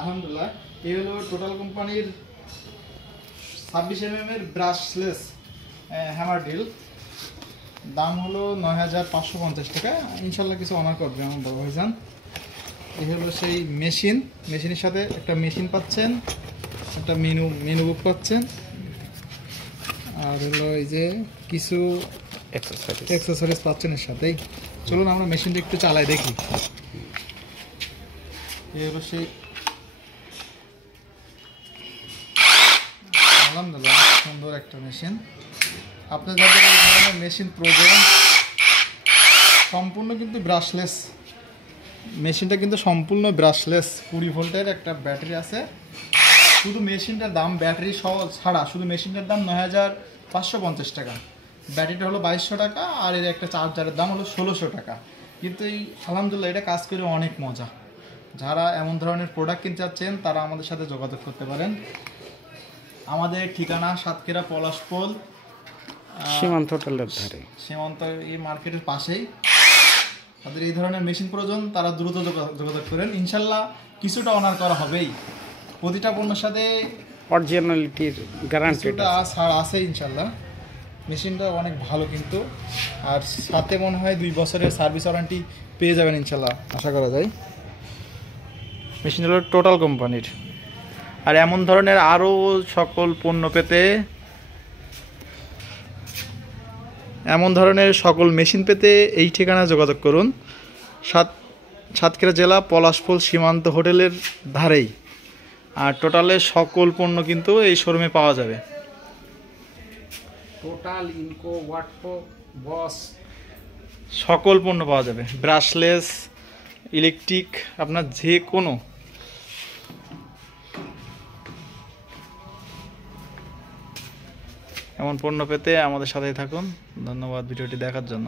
আলহামদুলিল্লাহ। এই হলো টোটাল কোম্পানির 26 mm এর ব্রাশলেস হ্যামার ড্রিল। দাম হলো 9550 টাকা। ইনশাল্লাহ কিছু অনার করবে আমার বড় ভাইজান। এই হলো সেই মেশিনের সাথে একটা মেশিন পাচ্ছেন, একটা মেনু বুক পাচ্ছেন, আর হলো এই যে কিছু অ্যাক্সেসরিজ পাচ্ছেন এর সাথেই। চলুন আমরা মেশিনটা একটু চালাই দেখি। এই হলো সেই আলহামদুলিল্লাহ সুন্দর একটা মেশিন। আপনার যাদের এই ধরনের মেশিন প্রয়োজন, সম্পূর্ণ কিন্তু ব্রাশলেস মেশিনটা, কিন্তু সম্পূর্ণ ব্রাশলেস। 20 ভোল্টের একটা ব্যাটারি আছে। শুধু মেশিনটার দাম, ব্যাটারি সহ ছাড়া শুধু মেশিনটার দাম 9550 টাকা। ব্যাটারিটা হলো 2200 টাকা, আর এর একটা চার্জারের দাম হলো 1600 টাকা। কিন্তু এই আলহামদুলিল্লাহ এটা কাজ করে অনেক মজা। যারা এমন ধরনের প্রোডাক্ট কিনতে চাচ্ছেন তারা আমাদের সাথে যোগাযোগ করতে পারেন। আমাদের ঠিকানা সাতক্ষীরা পলাশপোল, সীমান্ত হোটেলের ধারে, সীমান্ত এই মার্কেটের পাশেই। তাদের এই ধরনের মেশিন প্রয়োজন, তারা দ্রুত যোগাযোগ করেন। ইনশাল্লাহ কিছুটা অনার করা হবেই। প্রতিটা পণ্যের সাথে অরিজিনালিটির গ্যারান্টি ছাড় আছে ইনশাল্লাহ। মেশিনটা অনেক ভালো কিন্তু, আর সাথে মনে হয় 2 বছরের সার্ভিস ওয়ারেন্টি পেয়ে যাবেন ইনশাল্লাহ, আশা করা যায়। মেশিন হলো টোটাল কোম্পানির। আর এমন ধরনের আরও সকল পণ্য পেতে, এমন ধরনের সকল মেশিন পেতে এই ঠিকানায় যোগাযোগ করুন। সাতক্ষীরা জেলা পলাশপোল সীমান্ত হোটেলের ধারেই। আর টোটালের সকল পণ্য কিন্তু এই শোরুমে পাওয়া যাবে। টোটাল, ইনকো, ওয়াটকো, বস সকল পণ্য পাওয়া যাবে। ব্রাশলেস, ইলেকট্রিক, আপনার যে কোনো এমন পণ্য পেতে আমাদের সাথেই থাকুন। ধন্যবাদ ভিডিওটি দেখার জন্য।